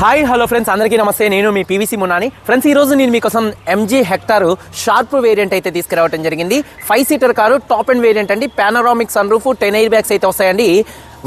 Hi hello friends, అందరికీ నమస్తే. నేను మీ పీవీసీ మున్నాని. ఫ్రెండ్స్, ఈ రోజు నేను మీకోసం ఎంజీ హెక్టార్ షార్ప్ వేరియంట్ అయితే తీసుకురావడం జరిగింది. 5 seater car, top end variant అండి. Panoramic sunroof, 10 air bags అయితే వస్తాయండి.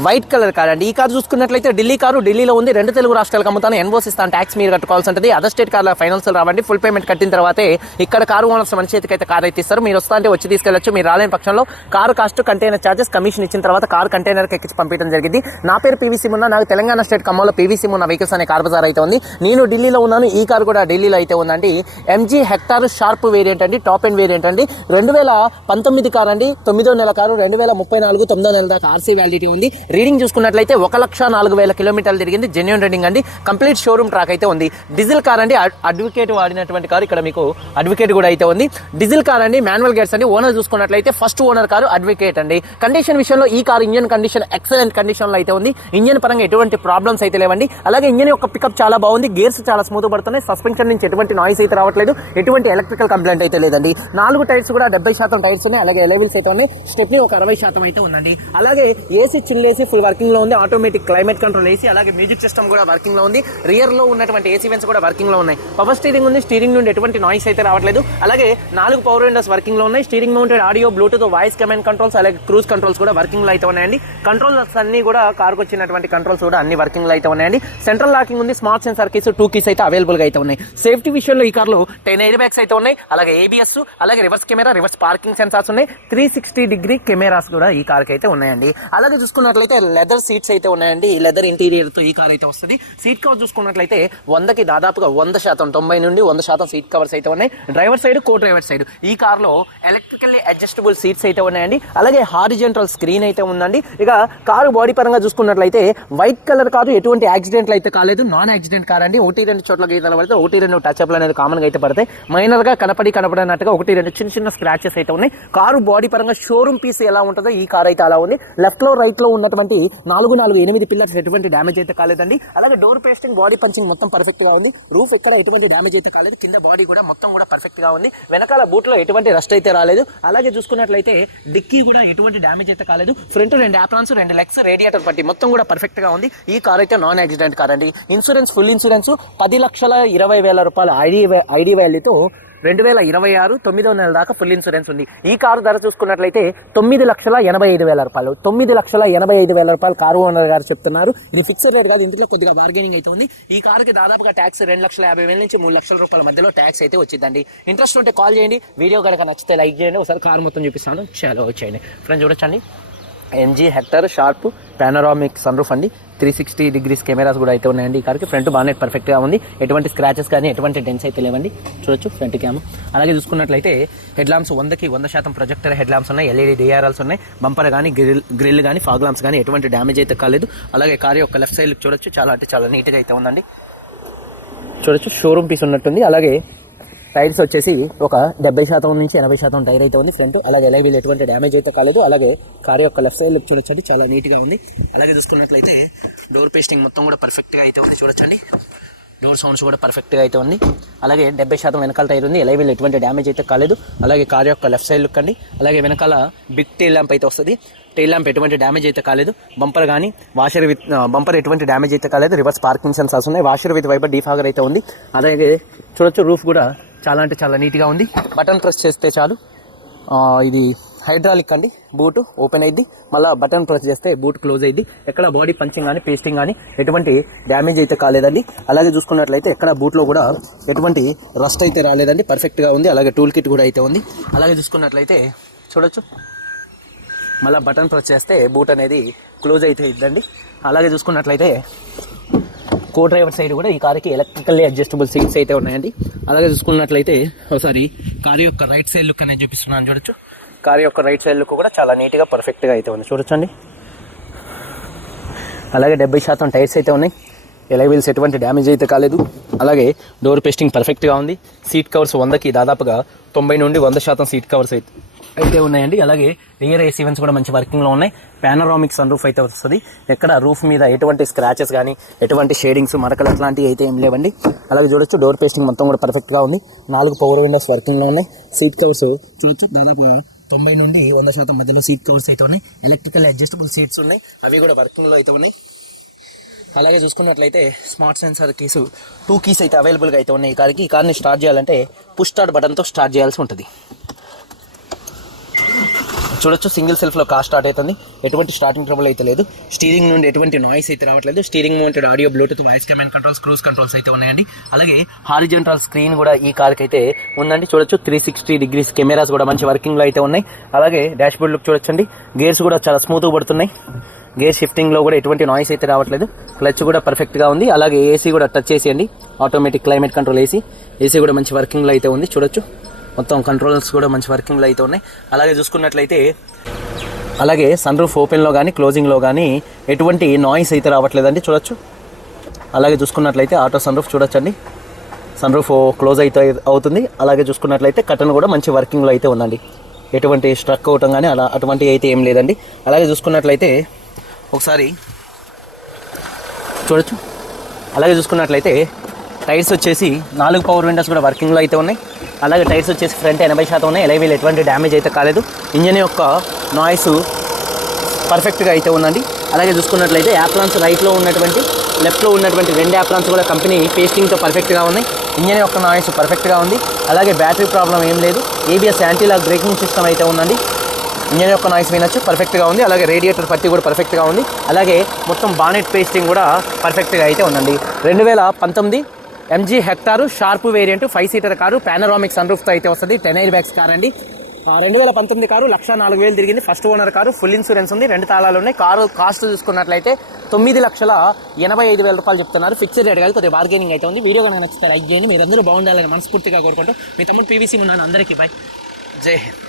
వైట్ కలర్ కార్ అండి. ఈ కారు చూసుకున్నట్లయితే ఢిల్లీ కారు, ఢిల్లీలో ఉంది. 2 తెలుగు రాష్ట్రాలకు అమ్ముతాను. ఎన్ఓసి ఇస్తాను, ట్యాక్స్ మీరు కట్టుకోవాల్సి ఉంటుంది. అదర్ స్టేట్ కార్ల ఫైనాన్స్ రావండి. ఫుల్ పేమెంట్ కట్టిన తర్వాతే ఇక్కడ కారు ఓనర్స్ మన చేతికి అయితే కార్ అయితే ఇస్తారు. మీరు వస్తా అంటే వచ్చి తీసుకెళ్ళచ్చు. మీరు రాలేని పక్షంలో car cost, container charges, commission ఇచ్చిన తర్వాత కారు కంటైనర్కి ఎక్కించి పంపించడం జరిగింది. నా పేరు పీవీసీ మున్నా. నాకు తెలంగాణ స్టేట్ ఖమ్మంలో పీవీసీ మున్నా వెహికల్స్ అనే కార్ బజార్ అయితే ఉంది. నేను ఢిల్లీలో ఉన్నాను. ఈ కారు కూడా ఢిల్లీలో అయితే ఉందండి. ఎంజీ హెక్టార్ షార్ప్ వేరియంట్ అండి, టాప్ అండ్ వేరియంట్ అండి. 2019 కార్ అండి. 9వ నెల కారు. 2034 9వ నెల దాకా ఆర్సీ వ్యాలిడిటీ ఉంది. రీడింగ్ చూసుకున్నట్లయితే 1,04,000 కిలోమీటర్లు తిరిగింది. జెన్యూన్ రీడింగ్ అండి. కంప్లీట్ షోరూమ్ ట్రాక్ అయితే ఉంది. డీజిల్ కార్ అండి. అడ్వకేట్ వాడినటువంటి కారు. ఇక్కడ మీకు అడ్వకేట్ కూడా అయితే ఉంది. డీజిల్ కార్ అండి. మాన్యువల్ గేర్స్ అండి. ఓనర్ చూసుకున్నట్లయితే ఫస్ట్ ఓనర్ కారు అడ్వకేట్ అండి. కండిషన్ విషయంలో ఈ car engine condition excellent condition లో అయితే ఉంది. ఇంజన్ పరంగా ఎటువంటి ప్రాబ్లమ్స్ అయితే లేవండి. అలాగే ఇంజన్ యొక్క పికప్ చాలా బాగుంది. గేర్స్ చాలా స్మూత్ పడుతున్నాయి. సస్పెన్షన్ నుంచి ఎటువంటి నాయిస్ అయితే రావట్లేదు. ఎటువంటి ఎలక్ట్రికల్ కంప్లైంట్ అయితే లేదండి. 4 టైర్స్ కూడా 70% టైర్స్ ఉన్నాయి. అలాగే లెవెల్స్ అయితే ఉన్నాయి. స్టెప్ని ఒక 60% అయితే ఉందండి. అలాగే ఏసీ చిల్లేసి ఫుల్ వర్కింగ్ లో ఉంది. ఆటోమేటిక్ క్లైమేట్ కంట్రోల్ ఏసీ, అలాగే మ్యూజిక్ సిస్టమ్ కూడా వర్కింగ్ లో ఉంది. రియర్ లో ఉన్నటువంటి ఏసీ వెంట్స్ కూడా వర్కింగ్ లో ఉన్నాయి. పవర్ స్టీరింగ్ ఉంది. స్టీరింగ్ నుండి ఎటువంటి నాయిస్ అయితే రావట్లేదు. అలాగే 4 పవర్ విండోస్ వర్కింగ్ లో ఉన్నాయి. Steering mounted audio, Bluetooth, voice command controls, అలాగే క్రూజ్ కంట్రోల్స్ కూడా వర్కింగ్ లో అయితే ఉన్నాయండి. కంట్రోల్స్ అన్ని కూడా కారుకు వచ్చినటువంటి కంట్రోల్స్ కూడా అన్ని వర్కింగ్ లో అయితే ఉన్నాయండి. సెంట్రల్ లాకింగ్ ఉంది. స్మార్ట్ సెన్సార్ కీస్ 2 కీస్ అయితే అవైలబుల్ గా అయితే ఉన్నాయి. సేఫ్టీ విషయంలో ఈ కార్లో 10 ఎయిర్ బ్యాగ్స్ అయితే ఉన్నాయి. అలాగే ఏబిఎస్, అలాగే reverse camera, reverse parking sensors ఉన్నాయి. 360 డిగ్రీ కెమెరాస్ కూడా ఈ కార్ కి అయితే ఉన్నాయండి. అలాగే చూసుకున్నట్లయితే లెదర్ సీట్స్ అయితే ఉన్నాయండి. లెదర్ ఇంటీరియర్ తో ఈ కార్ అయితే వస్తుంది. సీట్ కవర్ చూసుకున్నట్లయితే 100కి దాదాపుగా 100%, 90 నుండి 100% సీట్ కవర్స్ అయితే ఉన్నాయి. డ్రైవర్ సైడ్, కో డ్రైవర్ సైడ్ ఈ కార్ లో ఎలక్ట్రికల్లీ అడ్జస్టబుల్ సీట్స్ అయితే ఉన్నాయండి. అలాగే హారిజంటల్ స్క్రీన్ అయితే ఉందండి. ఇక కారు బాడీ పరంగా చూసుకున్నట్లయితే వైట్ కలర్ కారు, ఎటువంటి యాక్సిడెంట్లు అయితే కాలేదు. నాన్ యాక్సిడెంట్ కార్ అండి. 1-2 చోట్ల గీతలు పడితే 1-2 టచ్అప్లు అనేది కామన్ గా అయితే పడతాయి. మైనర్ గా కనపడినట్టుగా 1-2 చిన్న స్క్రాచెస్ అయితే ఉన్నాయి. కారు బాడీ పరంగా షోరూమ్ పీస్ ఎలా ఉంటుందో ఈ కార్ అయితే అలా ఉంది. లెఫ్ట్ లో రైట్ లో ఉన్నటువంటి 4 పిల్లర్స్ ఎటువంటి డ్యామేజ్ అయితే కాలేదండి. అలాగే డోర్ పేస్టింగ్, బాడీ పంచింగ్ మొత్తం పర్ఫెక్ట్ గా ఉంది. రూఫ్ ఎక్కడ ఎటువంటి డ్యామేజ్ అయితే కాలేదు. కింద బాడీ కూడా మొత్తం కూడా పర్ఫెక్ట్ గా ఉంది. వెనకాల బూట్ లో ఎటువంటి రస్ట్ అయితే రాలేదు. అలాగే చూసుకున్నట్లయితే డిక్కీ కూడా ఎటువంటి డ్యామేజ్ అయితే కాలేదు. ఫ్రంట్ 2 ఆప్రాన్స్, 2 లెగ్స్, రేడియేటర్ పట్టి మొత్తం కూడా పర్ఫెక్ట్ గా ఉంది. ఈ కార్ అయితే నాన్ యాక్సిడెంట్ కార్ అండి. ఇన్సూరెన్స్, ఫుల్ ఇన్సూరెన్స్ 10,20,000 రూపాయలు ఐడి వాల్యూతో 2026 9వ నెల దాకా ఫుల్ ఇన్సూరెన్స్ ఉంది. ఈ కారు ధర చూసుకున్నట్లయితే 9,85,000 రూపాయలు. 9,85,000 రూపాయలు కారు ఓనర్ గారు చెప్తున్నారు. ఇది ఫిక్స్డ్ రేట్ కాదు. ఇందులో కొద్దిగా బార్గెనింగ్ అయితే ఉంది. ఈ కారుకి దాదాపుగా ట్యాక్స్ 2,50,000 నుంచి 3 లక్షల రూపాయల మధ్యలో ట్యాక్స్ అయితే వచ్చిందండి. ఇంట్రెస్ట్ ఉంటే కాల్ చేయండి. వీడియో కనుక నచ్చితే లైక్ చేయండి. ఒకసారి కారు మొత్తం చూపిస్తాను. చాలా వచ్చేయండి ఫ్రెండ్స్, చూడొచ్చండి. MG Hector sharp panoramic sunroof అండి. 360 డిగ్రీస్ కెమెరాస్ కూడా అయితే ఉన్నాయండి. ఈ కార్కి ఫ్రంట్ బానెట్ పర్ఫెక్ట్ గా ఉంది. ఎటువంటి స్క్రాచెస్ కానీ ఎటువంటి డెన్స్ అయితే లేవండి. చూడొచ్చు ఫ్రంట్ క్యామ్. అలాగే చూసుకున్నట్లయితే హెడ్ ల్యాంప్స్ 100కి 100% ప్రొజెక్టర్ హెడ్ ల్యాంప్స్ ఉన్నాయి. ఎల్ఈడి డిఆర్ఎల్స్ ఉన్నాయి. బంపర్ కానీ గ్రిల్ కానీ ఫాగ్ ల్యాంప్స్ కానీ ఎటువంటి డ్యామేజ్ అయితే కాలేదు. అలాగే కార్ యొక్క లెఫ్ట్ సైడ్ చూడొచ్చు. చాలా అంటే చాలా నీట్ గా అయితే ఉందండి. చూడొచ్చు షోరూమ్ పీస్ ఉన్నట్టుంది. అలాగే టైర్స్ వచ్చేసి ఒక 70% నుంచి 80% టైర్ అయితే ఉంది ఫ్రంట్. అలాగే వీళ్ళు ఎటువంటి డ్యామేజ్ అయితే కాలేదు. అలాగే కార్ యొక్క లెఫ్ట్ సైడ్ చూడొచ్చండి, చాలా నీట్ గా ఉంది. అలాగే చూసుకున్నట్లయితే డోర్ పేస్టింగ్ మొత్తం కూడా పర్ఫెక్ట్ గా అయితే ఉంది. చూడొచ్చండి, డోర్ సౌండ్స్ కూడా పర్ఫెక్ట్ గా అయితే ఉంది. అలాగే 70% వెనకాల టైర్ ఉంది. వీళ్ళు ఎటువంటి డ్యామేజ్ అయితే కాలేదు. అలాగే కార్ యొక్క లెఫ్ట్ సైడ్ లుక్ అండి. అలాగే వెనకాల బిగ్ టైల్ ల్యాంప్ అయితే వస్తుంది. టైల్ ల్యాంప్ ఎటువంటి డ్యామేజ్ అయితే కాలేదు. బంపర్ కానీ వాషర్ విత్ బంపర్ ఎటువంటి డ్యామేజ్ అయితే కాలేదు. రివర్స్ పార్కింగ్ సెన్సార్స్ ఉన్నాయి. వాషర్ విత్ వైపర్ డీఫాగర్ అయితే ఉంది. అలాగే చూడొచ్చు రూఫ్ కూడా చాలా అంటే చాలా నీట్గా ఉంది. బటన్ ప్రెస్ చేస్తే చాలు, ఇది హైడ్రాలిక్ అండి. బూట్ ఓపెన్ అయింది. మళ్ళీ బటన్ ప్రెస్ చేస్తే బూట్ క్లోజ్ అయింది. ఎక్కడ బాడీ పంచింగ్ కానీ పేస్టింగ్ కానీ ఎటువంటి డ్యామేజ్ అయితే కాలేదండి. అలాగే చూసుకున్నట్లయితే ఎక్కడ బూట్లో కూడా ఎటువంటి రస్ట్ అయితే రాలేదండి. పర్ఫెక్ట్గా ఉంది. అలాగే టూల్ కిట్ కూడా అయితే ఉంది. అలాగే చూసుకున్నట్లయితే చూడొచ్చు, మళ్ళీ బటన్ ప్రెస్ చేస్తే బూట్ అనేది క్లోజ్ అయితే ఇద్దండి. అలాగే చూసుకున్నట్లయితే కో డ్రైవర్ సైడ్ కూడా ఈ కార్కి ఎలక్ట్రికల్లీ అడ్జస్టబుల్ సీట్స్ అయితే ఉన్నాయండి. అలాగే చూసుకున్నట్లయితే ఒకసారి కారు యొక్క రైట్ సైడ్ లుక్ అనేది చూపిస్తున్నాను. చూడొచ్చు, కారు యొక్క రైట్ సైడ్ లుక్ కూడా చాలా నీట్గా పర్ఫెక్ట్గా అయితే ఉంది. చూడొచ్చండి. అలాగే 70% టైర్స్ అయితే ఉన్నాయి. వీల్స్ ఎటువంటి డ్యామేజ్ అయితే కాలేదు. అలాగే డోర్ పేస్టింగ్ పర్ఫెక్ట్గా ఉంది. సీట్ కవర్స్ 100కి దాదాపుగా 90 నుండి 100% సీట్ కవర్స్ అయితే ఉన్నాయండి. అలాగే రియర్ ఏసీ వెంట్స్ కూడా మంచి వర్కింగ్లో ఉన్నాయి. పానోరామిక్ సన్ రూఫ్ అయితే వస్తుంది. ఎక్కడ రూఫ్ మీద ఎటువంటి స్క్రాచెస్ కానీ ఎటువంటి షేడింగ్స్, మరకలు అట్లాంటివి అయితే ఏం లేవండి. అలాగే చూడొచ్చు, డోర్ పేస్టింగ్ మొత్తం కూడా పర్ఫెక్ట్గా ఉంది. 4 పవర్ విండోస్ వర్కింగ్లో ఉన్నాయి. సీట్ కవర్స్ చూడొచ్చు, దాదాపుగా 90 నుండి 100% మధ్యలో సీట్ కవర్స్ అయితే ఉన్నాయి. ఎలక్ట్రికల్ అడ్జస్టబుల్ సీట్స్ ఉన్నాయి. అవి కూడా వర్కింగ్లో అయితే ఉన్నాయి. అలాగే చూసుకున్నట్లయితే స్మార్ట్ సెన్సార్ కీసు 2 కీస్ అయితే అవైలబుల్గా అయితే ఉన్నాయి ఈ కార్కి. ఈ కార్ని స్టార్ట్ చేయాలంటే పుష్ స్టార్ట్ బటన్తో స్టార్ట్ చేయాల్సి ఉంటుంది. చూడొచ్చు సింగిల్ సెల్ఫ్లో కార్ స్టార్ట్ అవుతుంది. ఎటువంటి స్టార్టింగ్ ట్రబుల్ అయితే లేదు. స్టీరింగ్ నుండి ఎటువంటి నాయిస్ అయితే రావట్లేదు. Steering mounted audio, Bluetooth, voice command controls, cruise controls అయితే ఉన్నాయండి. అలాగే హారిజంటల్ స్క్రీన్ కూడా ఈ కార్కి అయితే ఉందండి. చూడొచ్చు 360 డిగ్రీస్ కెమెరాస్ కూడా మంచి వర్కింగ్లో అయితే ఉన్నాయి. అలాగే డాష్ బోర్డ్ లుక్ చూడొచ్చండి. గేర్స్ కూడా చాలా స్మూత్గా పడుతున్నాయి. గేర్ షిఫ్టింగ్లో కూడా ఎటువంటి నాయిస్ అయితే రావట్లేదు. క్లచ్ కూడా పర్ఫెక్ట్గా ఉంది. అలాగే ఏసీ కూడా టచ్ చేసేయండి. ఆటోమేటిక్ క్లైమేట్ కంట్రోల్ ఏసీ కూడా మంచి వర్కింగ్లో అయితే ఉంది. చూడొచ్చు మొత్తం కంట్రోల్స్ కూడా మంచి వర్కింగ్లో అయితే ఉన్నాయి. అలాగే చూసుకున్నట్లయితే అలాగే సన్ రూఫ్ ఓపెన్లో కానీ క్లోజింగ్లో కానీ ఎటువంటి నాయిస్ అయితే రావట్లేదండి. చూడొచ్చు. అలాగే చూసుకున్నట్లయితే ఆటో సన్ రూఫ్ చూడొచ్చండి. సన్ రూఫ్ క్లోజ్ అయితే అవుతుంది. అలాగే చూసుకున్నట్లయితే కర్టన్ కూడా మంచి వర్కింగ్లో అయితే ఉందండి. ఎటువంటి స్ట్రక్ అవటం కానీ అటువంటి అయితే ఏం లేదండి. అలాగే చూసుకున్నట్లయితే ఒకసారి చూడొచ్చు. అలాగే చూసుకున్నట్లయితే టైర్స్ వచ్చేసి 4 పవర్ విండోస్ కూడా వర్కింగ్లో అయితే ఉన్నాయి. అలాగే టైర్స్ వచ్చేసి ఫ్రంట్ 80% ఉన్నాయి. ఎలైవీల్ ఎటువంటి డ్యామేజ్ అయితే కాలేదు. ఇంజన్ యొక్క నాయిస్ పర్ఫెక్ట్గా అయితే ఉందండి. అలాగే చూసుకున్నట్లయితే యాప్లాన్స్ రైట్లో ఉన్నటువంటి లెఫ్ట్లో ఉన్నటువంటి 2 యాప్లాన్స్ కూడా కంపెనీ పేస్టింగ్తో పర్ఫెక్ట్గా ఉన్నాయి. ఇంజన్ యొక్క నాయిస్ పర్ఫెక్ట్గా ఉంది. అలాగే బ్యాటరీ ప్రాబ్లం ఏం లేదు. ABS anti lock braking system అయితే ఉందండి. ఇంజన్ యొక్క నాయిస్ వినొచ్చు, పర్ఫెక్ట్గా ఉంది. అలాగే రేడియేటర్ పట్టి కూడా పర్ఫెక్ట్గా ఉంది. అలాగే మొత్తం బానెట్ పేస్టింగ్ కూడా పర్ఫెక్ట్గా అయితే ఉందండి. 2019 MG Hector sharp variant 5 seater car, panoramic సన్ రూఫ్తో అయితే వస్తుంది. 10 ఎయిర్ బ్యాగ్స్ కార్ అండి. 2019 కారు 1,04,000 తిరిగింది. First owner car, full insurance ఉంది, 2 తాళాలు ఉన్నాయి. కారు కాస్ట్ చూసుకున్నట్లయితే 9,85,000 రూపాయలు చెప్తున్నారు. ఫిక్స్డ్ రేట్ కాదు, కొద్దిగా బార్గెనింగ్ అయితే ఉంది. వీడియో కనుక నచ్చితే లైక్ చేయండి. మీరందరూ బాగుండాలని మనస్ఫూర్తిగా కోరుకుంటూ మీ తమ్ముడు పీవీసీ ఉన్నాను. అందరికీ బై, జై హింద్.